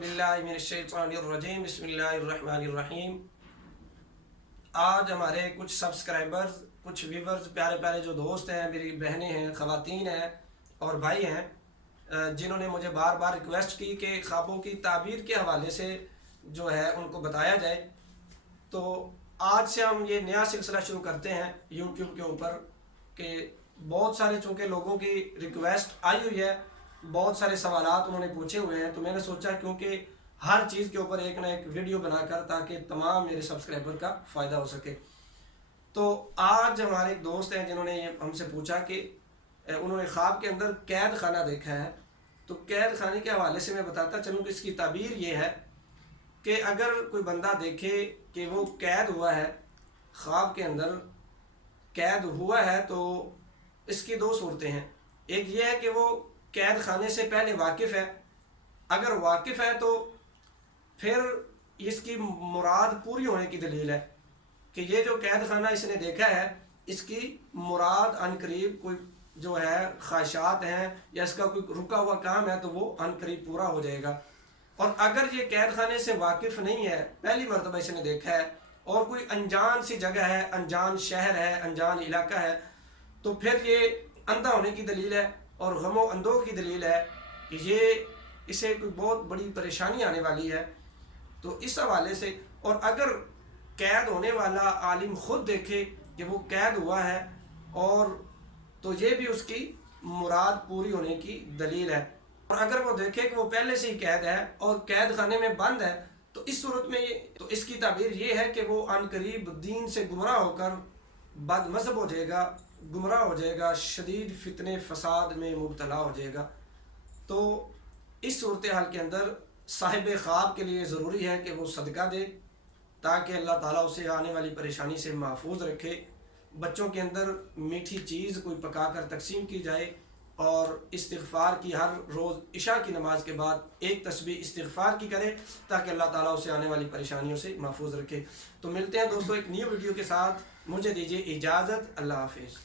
बिल्लाहि मिनश्शैतानिर्रजीम बिस्मिल्लाहिर्रहमानिर्रहीम। आज हमारे कुछ सब्सक्राइबर्स, कुछ व्यूवर्स, प्यारे प्यारे जो दोस्त हैं, मेरी बहनें हैं, ख़वातीन हैं और भाई हैं, जिन्होंने मुझे बार बार रिक्वेस्ट की कि ख्वाबों की ताबीर के हवाले से जो है उनको बताया जाए। तो आज से हम ये नया सिलसिला शुरू करते हैं यूट्यूब के ऊपर कि बहुत सारे चूँकि लोगों की रिक्वेस्ट आई हुई है, बहुत सारे सवालात उन्होंने पूछे हुए हैं, तो मैंने सोचा क्योंकि हर चीज़ के ऊपर एक ना एक वीडियो बनाकर ताकि तमाम मेरे सब्सक्राइबर का फ़ायदा हो सके। तो आज हमारे एक दोस्त हैं जिन्होंने ये हमसे पूछा कि उन्होंने ख्वाब के अंदर कैद खाना देखा है। तो कैद खाने के हवाले से मैं बताता चलूँ कि इसकी ताबीर ये है कि अगर कोई बंदा देखे कि वो कैद हुआ है, ख्वाब के अंदर कैद हुआ है, तो इसकी दो सूरतें हैं। एक ये है कि वो कैद खाने से पहले वाकिफ़ है। अगर वाकिफ़ है तो फिर इसकी मुराद पूरी होने की दलील है कि ये जो कैद खाना इसने देखा है, इसकी मुराद अनकरीब कोई जो है ख्वाहिशात हैं या इसका कोई रुका हुआ काम है तो वो अनकरीब पूरा हो जाएगा। और अगर ये कैद खाने से वाकिफ़ नहीं है, पहली मरतबा इसने देखा है और कोई अनजान सी जगह है, अनजान शहर है, अनजान इलाका है, तो फिर ये अंधा होने की दलील है और गमो अंदों की दलील है कि ये इसे कोई बहुत बड़ी परेशानी आने वाली है। तो इस हवाले से, और अगर कैद होने वाला आलिम ख़ुद देखे कि वो कैद हुआ है और तो ये भी उसकी मुराद पूरी होने की दलील है। और अगर वो देखे कि वो पहले से ही कैद है और कैद खाने में बंद है, तो इस सूरत में तो इसकी ताबीर ये है कि वो अनकरीब दीन से गुमराह होकर बदमज़हब हो जाएगा, गुमराह हो जाएगा, शदीद फितने फसाद में मुब्तला हो जाएगा। तो इस सूरत हाल के अंदर साहिब ख्वाब के लिए ज़रूरी है कि वो सदका दे ताकि अल्लाह ताला उसे आने वाली परेशानी से महफूज रखे। बच्चों के अंदर मीठी चीज़ कोई पका कर तकसीम की जाए और इस्तिग़फ़ार की हर रोज़ इशा की नमाज के बाद एक तस्बीह इस्तिग़फ़ार की करे ताकि अल्लाह ताला उसे आने वाली परेशानियों से महफूज रखे। तो मिलते हैं दोस्तों एक न्यू वीडियो के साथ। मुझे दीजिए इजाज़त। अल्लाह हाफ़िज़।